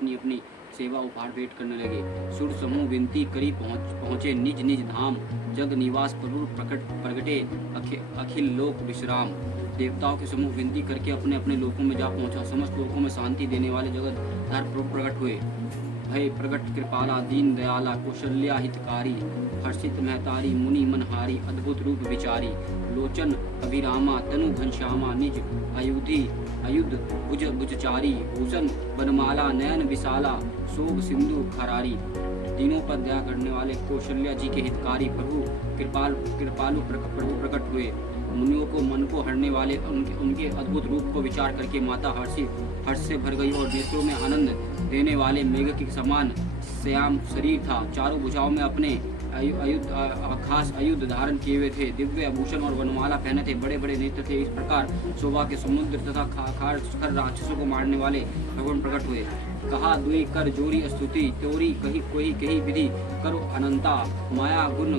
अपनी अपनी सेवा उपहार भेंट करने लगे। सुर समूह विनती करी पहुँचे निज निज धाम। जग निवास प्रभु प्रगटे अखिल लोक विश्राम। देवताओं के समूह विनती करके अपने अपने लोकों में जा पहुंचा। समस्त लोकों में शांति देने वाले जगत धार प्रभु प्रकट हुए। भय प्रगट कृपाला दीन दयाला कौशल्या हितकारी। हर्षित महतारी मुनि मनहारी अद्भुत रूप विचारी। लोचन अभिरामा तनु घनश्यामा निज अयुध भुज भुजचारी। भूषण बनमाला नयन विशाला शोभ सिंधु खरारी। तीनों पर दया करने वाले कौशल्या जी के हितकारी प्रभु कृपालु प्रभु प्रकट हुए। मुनियों को मन को हरने वाले उनके अद्भुत रूप को विचार करके माता हर्ष से भर गई और नेत्रों में आनंद देने वाले मेघ के समान श्याम शरीर था। चारों भुजाओं में अपने खास आयुध धारण किए हुए थे। दिव्य आभूषण और वनमाला पहने थे। बड़े बड़े नेत्र थे। इस प्रकार शोभा के समुद्र तथा खर राक्षसों को मारने वाले भगवान प्रकट हुए। कहा दुई कर जोरी स्तुति त्योरी कही कोई कही विधि करो अनंता। माया गुण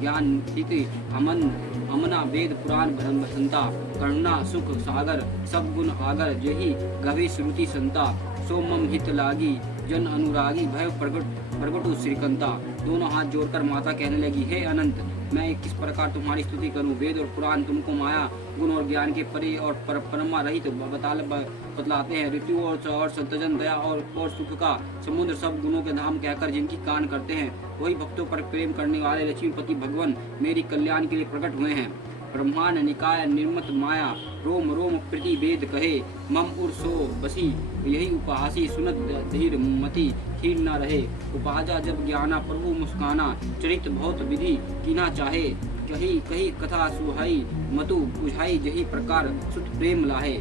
ज्ञान हित अमना वेद पुराण ब्रह्म संता। करुणा सुख सागर सब गुण आगर जही गभी श्रुति संता। सोमम हित लागी जन अनुरागी भय प्रगटु श्रीकंता। दोनों हाथ जोड़कर माता कहने लगी, हे अनंत, मैं किस प्रकार तुम्हारी स्तुति करूं। वेद और पुराण तुमको माया गुण और ज्ञान के परे और परमा रहित बतलाते हैं। ऋतु और संतजन दया और सुख का समुद्र सब गुणों के धाम कहकर जिनकी कान करते हैं, वही भक्तों पर प्रेम करने वाले लक्ष्मीपति भगवान मेरी कल्याण के लिए प्रकट हुए हैं। ब्रह्मांड निकाय निर्मत माया रोम रोम प्रति वेद कहे। मम उर सो बसी यही उपहासी सुनत धीर मति खीर न रहे। उपहाजा जब ज्ञाना प्रभु मुस्काना चरित बहुत विधि कीना चाहे। कही कही कथा सुहाई मतु बुझाई जही प्रकार सुत प्रेम लाहे।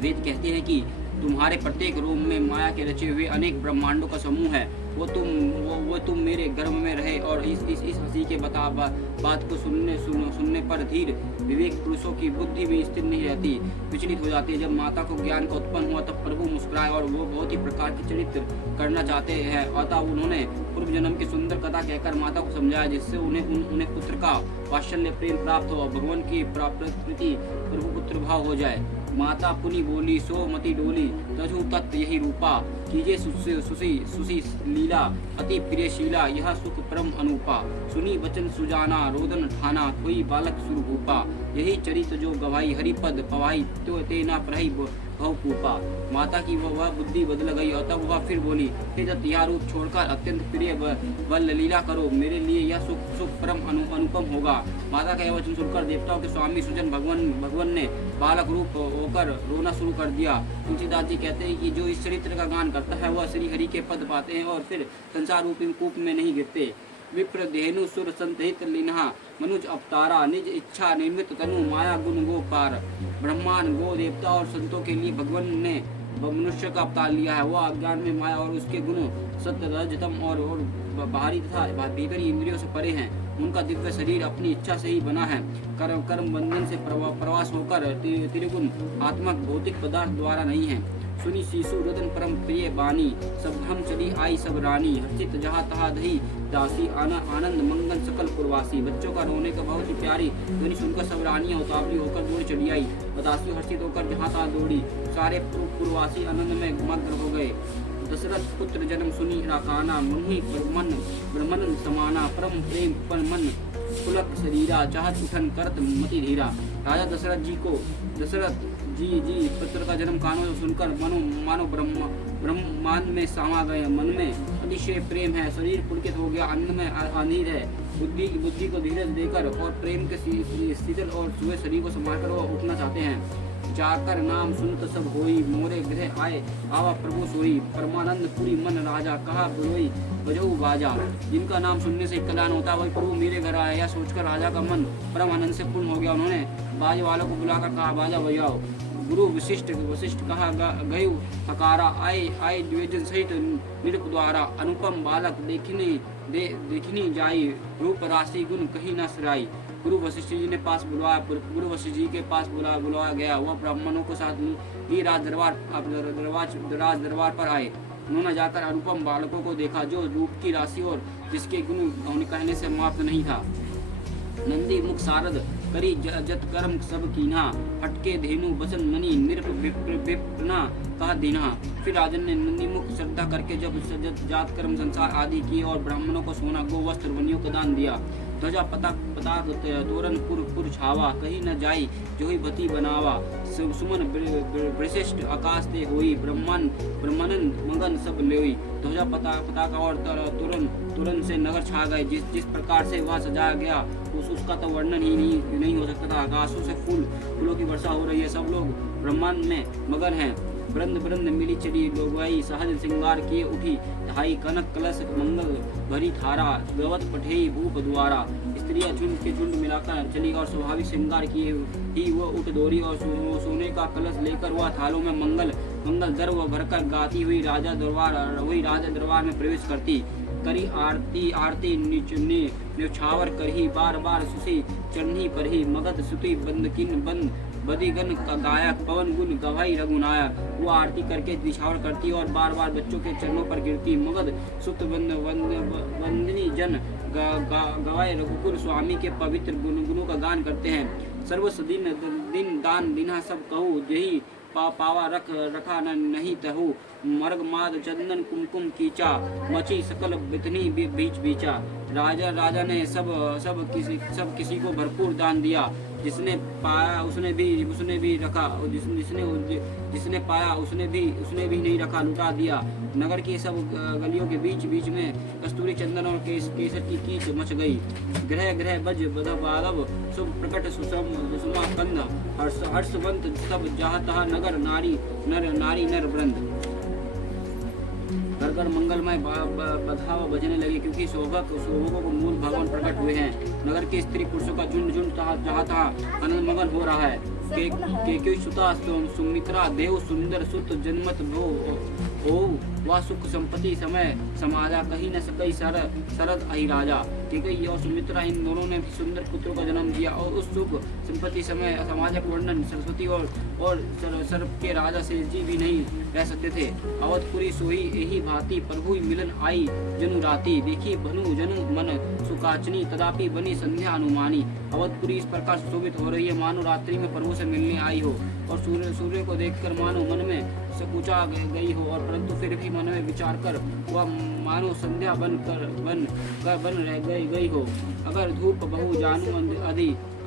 वेद कहते हैं कि तुम्हारे प्रत्येक रोम में माया के रचे हुए अनेक ब्रह्मांडों का समूह है। वो तुम मेरे गर्भ में रहे और इस हंसी के बात को सुनने पर धीर विवेक पुरुषों की बुद्धि भी स्थिर नहीं रहती, विचलित हो जाती है। जब माता को ज्ञान का उत्पन्न हुआ तब प्रभु मुस्कुराए और वो बहुत ही प्रकार की चरित्र करना चाहते हैं। अतः उन्होंने पूर्व जन्म की सुंदर कथा कहकर माता को समझाया, जिससे उन्हें पुत्र का वात्सल्य प्रेम प्राप्त हो, भगवान की प्रति प्रभु पुत्र भाव हो जाए। माता पुनि बोली सो मति डोली तजु तत्व यही रूपा। कीजे सुसी लीला अति प्रियशीला यह सुख परम अनुपा। सुनी वचन सुजाना रोदन ठाना कोई बालक सुरभूपा। यही चरित जो गवाई हरिपद पवाई तो ते न प्रही भवपूपा। माता की वह बुद्धि बदल गई और तब वह फिर बोली, हे दत्त, यह रूप छोड़कर अत्यंत प्रिय बल लीला करो, मेरे लिए यह सुख परम अनुपम होगा। माता का यह वचन सुनकर देवताओं के स्वामी सुजन भगवान ने बालक रूप होकर रोना शुरू कर दिया। तुलसीदास जी कहते हैं कि जो इस चरित्र का गान करता है वह श्री हरि के पद पाते हैं और फिर संसार रूपी कूप में नहीं गिरते। विप्र धेनु सुर संतहित लीन्हा मनुज अवतारा निज इच्छा निर्मित तनु माया गुण गो पार। ब्रह्मांड गो देवता और संतों के लिए भगवान ने मनुष्य का अवतार लिया है। वह अज्ञान में माया और उसके गुणों सत्य रजतम और बाहरी तथा भीतरी इंद्रियों से परे हैं। उनका दिव्य शरीर अपनी इच्छा से ही बना है। कर्म बंधन से प्रवास होकर त्रिगुण आत्मक भौतिक पदार्थ द्वारा नहीं है। सुनी शिशु रुदन परम प्रिय बानी सब हम चली आई सब रानी। हर्षित जहाँ तहा दही दासी आनंद मंगल सकल पुरवासी। बच्चों का रोने का बहुत ही प्यारी ध्वनि सुनकर सब रानियां उतावली होकर दौड़ चली आई। दासी हर्षित होकर जहाँ तहा दौड़ी। सारे पुरवासी आनंद में मग्न हो गए। दशरथ पुत्र जन्म सुनी राकाना मुनि ब्रह्मन समाना परम प्रेम पर मन पुलक शरीरा चाहत उठन करत मति धीरा। राजा दशरथ जी पुत्र का जन्म कानों से सुनकर मानो ब्रह्मांड में समा गए। मन में अतिशय प्रेम है, शरीर पुलकित हो गया, अन्न में अनिल है। बुद्धि को धीरज देकर और प्रेम के शीतल और सुबह शरीर को संभालकर वह उठना चाहते हैं। जाकर नाम सुनत सब होई मोरे गृह आए आवा प्रभु सोई। परमानंद पुरी मन राजा कहा बुलोई बजऊ बाजा। जिनका नाम सुनने से कल्याण होता है वही प्रभु मेरे घर आए। यह सोचकर राजा का मन परम आनंद से पूर्ण हो गया। उन्होंने बाजे वालों को बुलाकर कहा, बाजा बजाओ। गुरु वशिष्ठ कहा गयु हकारा आए द्विजन सहित निरप द्वारा। अनुपम बालक देखनी जाई रूप राशि गुण कहीं न सराई। गुरु वशिष्ठ जी ने पास बुलवाया। गुरु वशिष्ठ जी के पास बुलवाया गया। वह ब्राह्मणों को साथ लिए राज दरबार पर आए। उन्होंने जाकर अनुपम बालकों को देखा जो रूप की राशि और जिसके गुण कहने से समाप्त नहीं था। नंदी मुख सारद करी जत कर्म सब कीन्हा, फटके धेनु बसन मणि नृप विप्रना कहा दीन्हा। फिर राजन ने निमुख श्रद्धा करके जब जात कर्म संसार आदि किए और ब्राह्मणों को सोना गो वस्त्र वनियों का दान दिया। ध्वजा पताक तोरण पुर छावा, कहीं न जाई जो ही बती बनावा। सुमन विशिष्ट आकाश ते होई, ब्रह्मानंद मगन सब लोई। ध्वजा पताका और तुरंत से नगर छा गए। जिस प्रकार से वह सजाया गया उसका तो वर्णन ही नहीं हो सकता था। आकाशों से फूलों की वर्षा हो रही है, सब लोग ब्रह्मांड में मगन हैं। ब्रंद मिली चली लोगवाई, सहज श्रृंगार किए उठी ढाई। कनक कलश मंगल भरी थारा, गवत पठेई भूप द्वारा। स्त्रियां झुंड के झुंड मिलाकर चली और स्वाभाविक श्रृंगार किए ही वह उठ दौड़ी और सोने का कलश लेकर वह थालों में मंगल द्रव्य भरकर गाती हुई राजा दरबार में प्रवेश करती। करी आरती न्यौछावर करही, बार सुसी चढ़नी परही। मगध सुती बंदकिन बंद बदिगन का गायक, पवन गुण गवाई रघुनायक। वो आरती करके निछावर करती और बार बच्चों के चरणों पर गिरती। मगध सुत वंदनी जन गवाए रघुकुल स्वामी के पवित्र गुणों का गान करते हैं। सर्वस्व दिन दान दिना सब कहूँ, यही पावा रखा नहीं तहु। मर्ग माद चंदन कुमकुम कीचा, मची सकल बितनी बीचा। राजा ने सब किसी को भरपूर दान दिया। जिसने पाया उसने भी रखा, और जिसने पाया उसने भी नहीं रखा, लुटा दिया। नगर की सब गलियों के बीच में कस्तूरी चंदन और केसर की कीच मच गई। ग्रह बज बादव शुभ प्रकट सुषमा कंद, हर्षवंत सब जहाँ तहाँ नगर नारी नर वृंद। घर मंगलमय बधावा बजने लगे, क्योंकि शोभकों को मूल भगवान प्रकट हुए हैं। नगर के स्त्री पुरुषों का झुंड जहाँ तहाँ आनंद मगन हो रहा है। के सुता सुमित्रा देव सुंदर सुत जन्मत हो, वह सुख संपत्ति समय समाजा, कहीं न सकई शरद अहि राजा। केकई और सुमित्रा इन दोनों ने भी सुंदर पुत्रों का जन्म दिया और उस सुख संपत्ति समय समाजक वर्णन सरस्वती और सर्प के राजा से जी भी नहीं रह सकते थे। अवधपुरी सोई यही भांति प्रभु मिलन आई जनु राती, देखी भनु जनु मन सुकाचनी, तदापि बनी संध्या अनुमानी। अवधपुरी इस प्रकार सुशोभित हो रही है मानो रात्रि में प्रभु से मिलने आई हो, और सूर्य को देखकर मानो मन में सकुचा गई हो, और परंतु फिर भी मन में विचार कर वह मानो संध्या बन रह गई हो। अगर धूप बहु जानू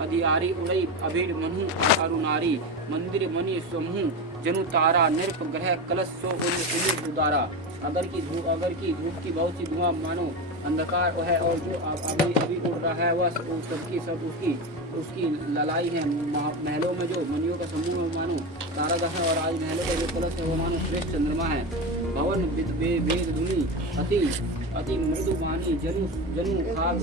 अधियारी, उड़ई अभीड़ मनु अरुनारी। मंदिर मणि समूह जनु तारा, नृप ग्रह कलश सो उदारा। अगर की धूप की बहुत सी धुआं मानो अंधकार है, और जो अभी उड़ रहा है वह सब उसकी ललाई है। महलों में जो मणियों का समूह मानो तारागण है, और आज महलों का जो कलश है वो मानो श्रेष्ठ चंद्रमा है। भवन वेद धुनि अति मृदु वाणी, जनु खाग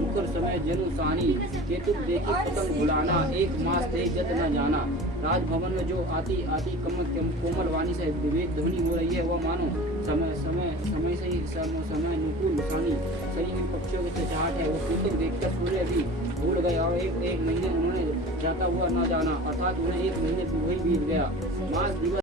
मुकर समय जनु सानी। केतुक देखी पतंग बुलाना, एक मास ते जत न जाना। राजभवन में जो आती कोमल वाणी से वेद ध्वनि हो रही है, वह मानो समय अनुकूल सानी सही हुई पक्षियों की चहचहाट है। वो केतुक देखकर सूर्य भी भूल गए, और एक महीने उन्होंने जाता हुआ न जाना, अर्थात उन्हें एक महीने वही बीत गया। मास दिवस